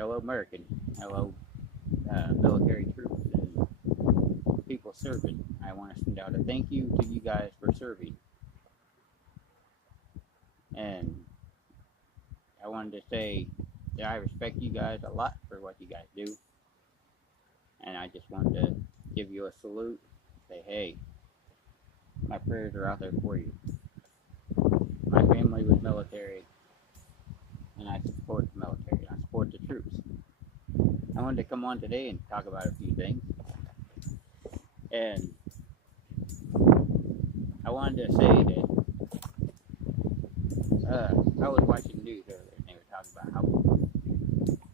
hello American, hello military troops and people serving. I want to send out a thank you to you guys for serving. And I wanted to say that I respect you guys a lot for what you guys do. And I just wanted to give you a salute. Say, hey, my prayers are out there for you. My family was military, and I support the military. I support the troops. I wanted to come on today and talk about a few things. And I wanted to say that I was watching the news earlier, and they were talking about how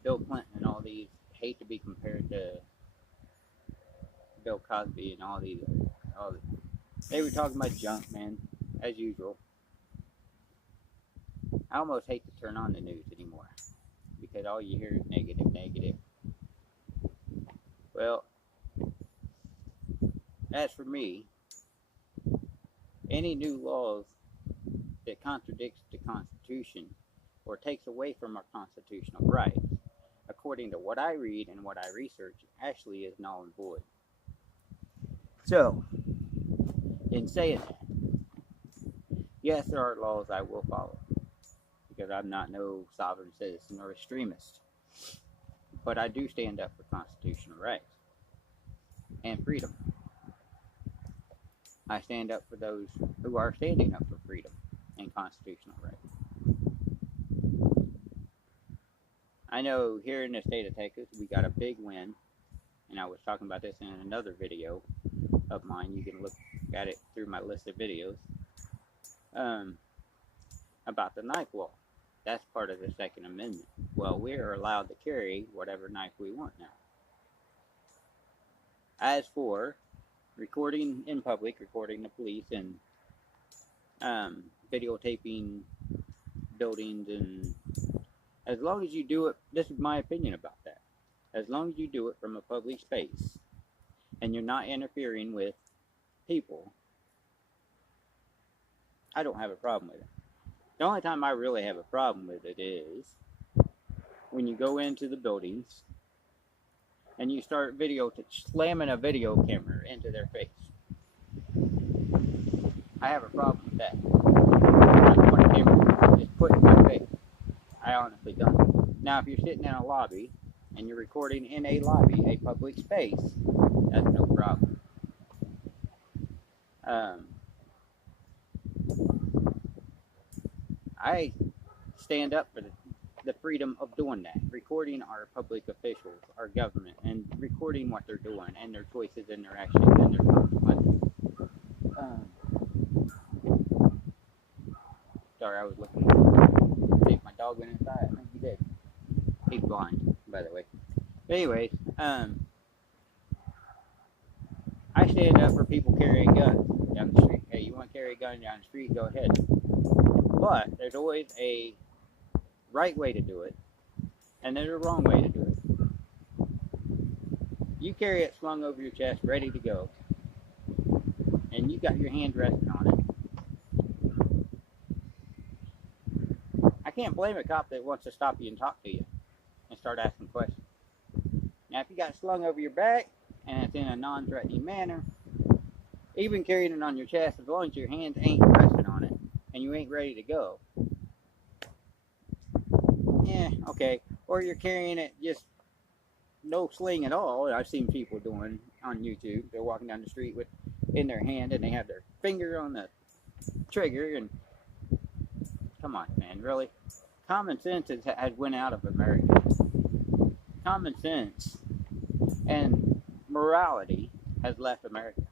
Bill Clinton and all these hate to be compared to Bill Cosby and all these. They were talking about junk, man, as usual. I almost hate to turn on the news anymore because all you hear is negative, negative. Well, as for me, any new laws that contradicts the Constitution or takes away from our constitutional rights, according to what I read and what I research, actually is null and void. So, in saying that, yes, there are laws I will follow because I'm not no sovereign citizen or extremist. But I do stand up for constitutional rights and freedom. I stand up for those who are standing up for freedom and constitutional rights. I know here in the state of Texas, we got a big win, and I was talking about this in another video of mine. You can look at it through my list of videos about the knife law. That's part of the Second Amendment. Well, we are allowed to carry whatever knife we want now. As for recording in public, recording the police, and videotaping buildings, and as long as you do it, this is my opinion about that. As long as you do it from a public space and you're not interfering with people, I don't have a problem with it. The only time I really have a problem with it is when you go into the buildings and you start slamming a video camera into their face. I have a problem with that. I don't want a camera just put in my face. I honestly don't. Now, if you're sitting in a lobby and you're recording in a lobby, a public space, that's no problem. I stand up for the freedom of doing that, recording our public officials, our government, and recording what they're doing and their choices and their actions and their consequences. Sorry, I was looking to see if my dog went inside. I think he did. He's blind, by the way. But anyways, I stand up for people carrying guns down the street. Hey, you want to carry a gun down the street? Go ahead. But there's always a right way to do it, and there's a wrong way to do it. You carry it slung over your chest, ready to go, and you got your hand resting on it. I can't blame a cop that wants to stop you and talk to you and start asking questions. Now, if you got it slung over your back and it's in a non-threatening manner, even carrying it on your chest, as long as your hands ain't resting on it and you ain't ready to go, yeah, okay. Or you're carrying it just no sling at all. I've seen people doing on YouTube. They're walking down the street with in their hand and they have their finger on the trigger. And come on, man, really? Common sense has went out of America. Common sense and morality has left America.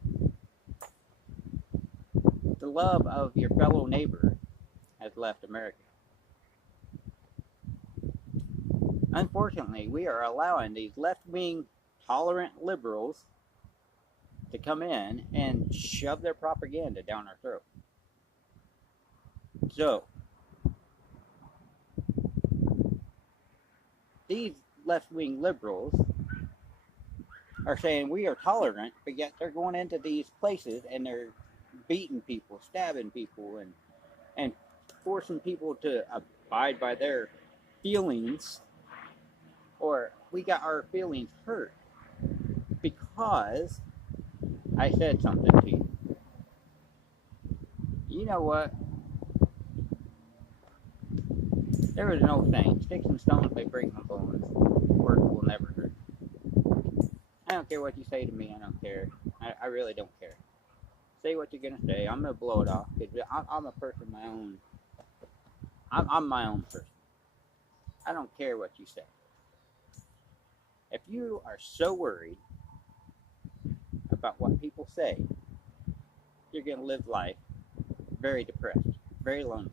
The love of your fellow neighbor has left America. Unfortunately, we are allowing these left-wing, tolerant liberals to come in and shove their propaganda down our throat. So, these left-wing liberals are saying we are tolerant, but yet they're going into these places and they're beating people, stabbing people, and forcing people to abide by their feelings or we got our feelings hurt because I said something to you. You know what? There is an old saying, sticks and stones may break my bones, words will never hurt. I don't care what you say to me, I don't care. I really don't care. Say what you're gonna say, I'm gonna blow it off, because I'm a person of my own. I'm my own person. I don't care what you say. If you are so worried about what people say, you're gonna live life very depressed, very lonely.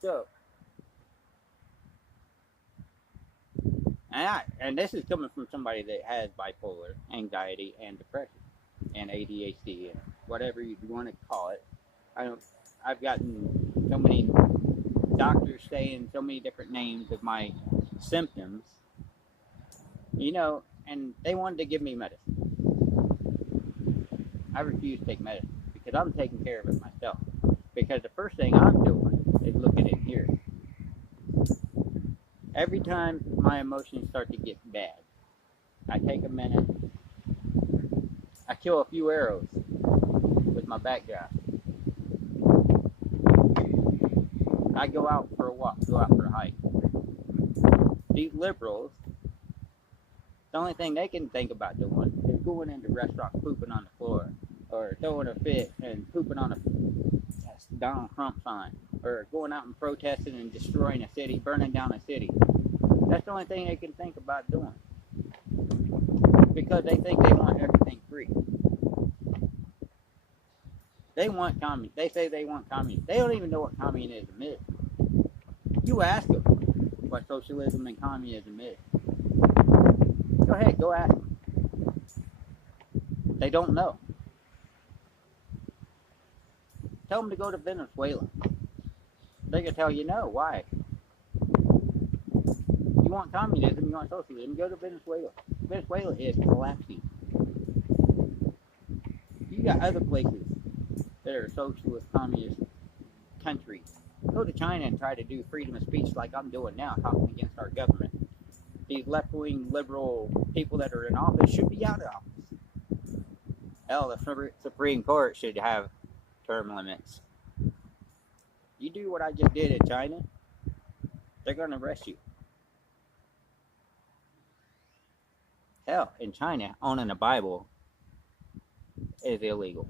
So, and this is coming from somebody that has bipolar, anxiety, and depression, and ADHD, and whatever you want to call it. I don't. I've gotten so many doctors saying so many different names of my symptoms, and they wanted to give me medicine. I refuse to take medicine because I'm taking care of it myself. Because the first thing I'm doing is looking in here. Every time my emotions start to get bad, I take a minute, I kill a few arrows with my backdraft. I go out for a walk, go out for a hike. These liberals, the only thing they can think about doing is going into restaurants pooping on the floor, or throwing a fit and pooping on a Donald Trump sign, or going out and protesting and destroying a city, burning down a city. That's the only thing they can think about doing, because they think they want everything free. They want communism. They say they want communism. They don't even know what communism is. You ask them what socialism and communism is. Go ahead, go ask them. They don't know. Tell them to go to Venezuela. They can tell you no. Why? You want communism, you want socialism, go to Venezuela. Venezuela is collapsing. You got other places that are socialist, communist countries. Go to China and try to do freedom of speech like I'm doing now, talking against our government. These left-wing liberal people that are in office should be out of office. Hell, the Supreme Court should have term limits. You do what I just did in China, they're going to arrest you. Hell, in China, owning a Bible is illegal.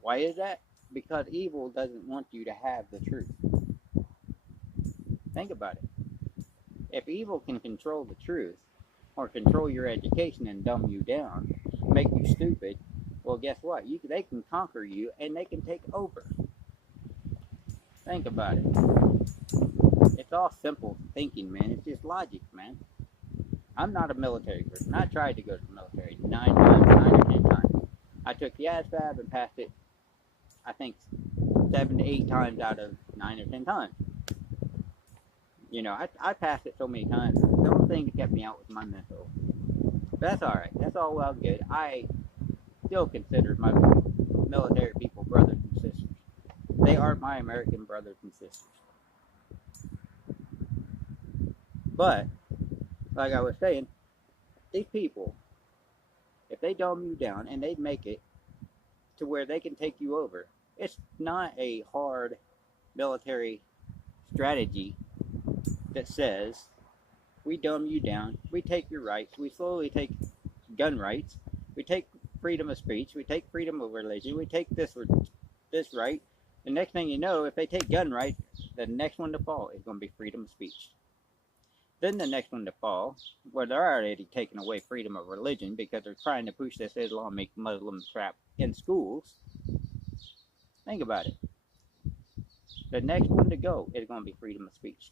Why is that? Because evil doesn't want you to have the truth. Think about it. If evil can control the truth, or control your education and dumb you down, make you stupid, well, guess what? They can conquer you and they can take over. Think about it. It's all simple thinking, man. It's just logic, man. I'm not a military person. I tried to go to the military 9 or 10 times. I took the ASVAB and passed it, I think, 7 to 8 times out of 9 or 10 times. I passed it so many times. The only thing that kept me out was my mental. But that's alright. That's all well good. I still consider my military people brothers and sisters. They are my American brothers and sisters. But, like I was saying, these people, if they dumb you down and they make it to where they can take you over, it's not a hard military strategy that says, we dumb you down, we take your rights, we slowly take gun rights, we take freedom of speech, we take freedom of religion, we take this right. The next thing you know, if they take gun rights, the next one to fall is going to be freedom of speech. Then the next one to fall, well, they're already taking away freedom of religion because they're trying to push this Islamic Muslim trap in schools. Think about it. The next one to go is going to be freedom of speech.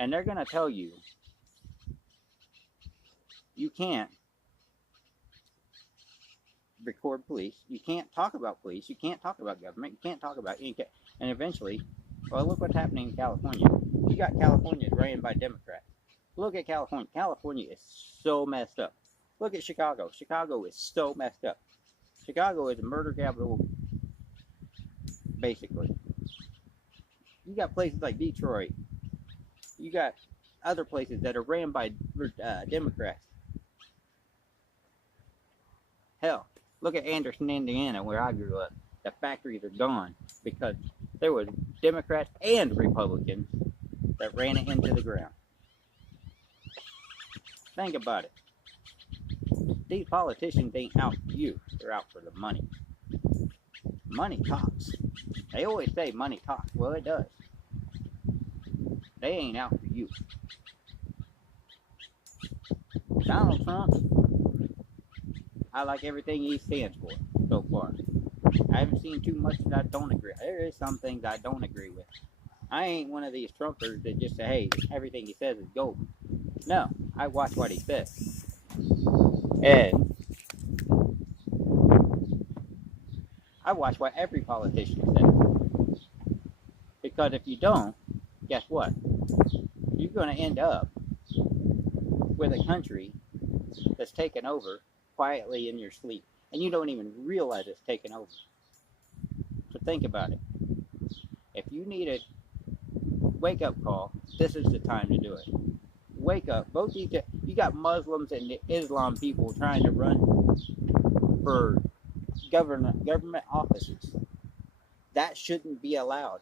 And they're going to tell you, you can't record police, you can't talk about police, you can't talk about government, you can't talk about anything. And eventually, well, look what's happening in California. You got California ran by Democrats. Look at California. California is so messed up. Look at Chicago. Chicago is so messed up. Chicago is a murder capital, basically. You got places like Detroit. You got other places that are ran by Democrats. Hell, look at Anderson, Indiana, where I grew up. The factories are gone because there was Democrats and Republicans that ran it into the ground. Think about it. These politicians ain't out for you. They're out for the money. Money talks. They always say money talks. Well, it does. They ain't out for you. Donald Trump, I like everything he stands for so far. I haven't seen too much that I don't agree. There is some things I don't agree with. I ain't one of these Trumpers that just say, hey, everything he says is gold. No, I watch what he says. And I watch what every politician says. Because if you don't, guess what? You're going to end up with a country that's taken over quietly in your sleep. And you don't even realize it's taken over. So think about it. If you need a wake-up call, this is the time to do it. Wake up. Both these, you got Muslims and Islam people trying to run for government offices. That shouldn't be allowed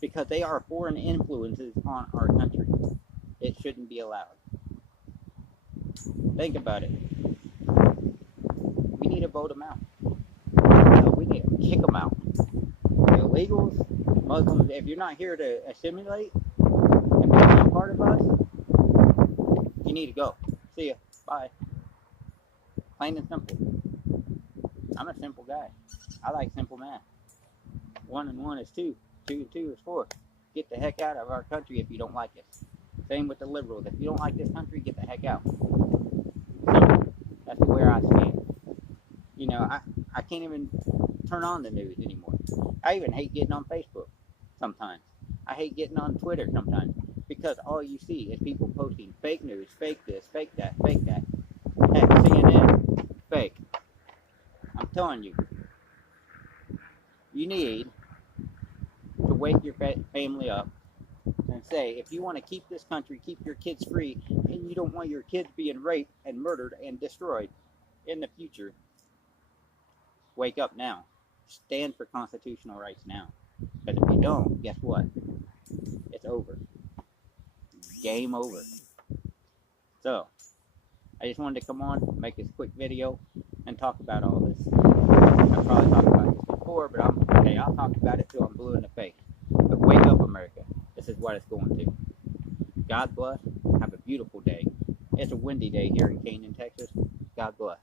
because they are foreign influences on our country. It shouldn't be allowed. Think about it. We need to vote them out. We need to kick them out. The illegals, Muslims, if you're not here to assimilate and become a part of us, you need to go. See ya. Bye. Plain and simple. I'm a simple guy. I like simple math. 1 and 1 is 2. 2 and 2 is 4. Get the heck out of our country if you don't like it. Same with the liberals. If you don't like this country, get the heck out. So, that's where I stand. You know, I can't even turn on the news anymore. I even hate getting on Facebook sometimes. I hate getting on Twitter sometimes because all you see is people posting fake news, fake this, fake that, fake that. Heck, CNN, fake. I'm telling you, you need to wake your family up and say, if you want to keep this country, keep your kids free, and you don't want your kids being raped and murdered and destroyed in the future, wake up now. Stand for constitutional rights now. Because if you don't, guess what? It's over. Game over. So, I just wanted to come on, make this quick video, and talk about all this. I've probably talked about this before, but I'll talk about it till I'm blue in the face. But wake up, America. This is what it's going to. God bless. Have a beautiful day. It's a windy day here in Canyon, Texas. God bless.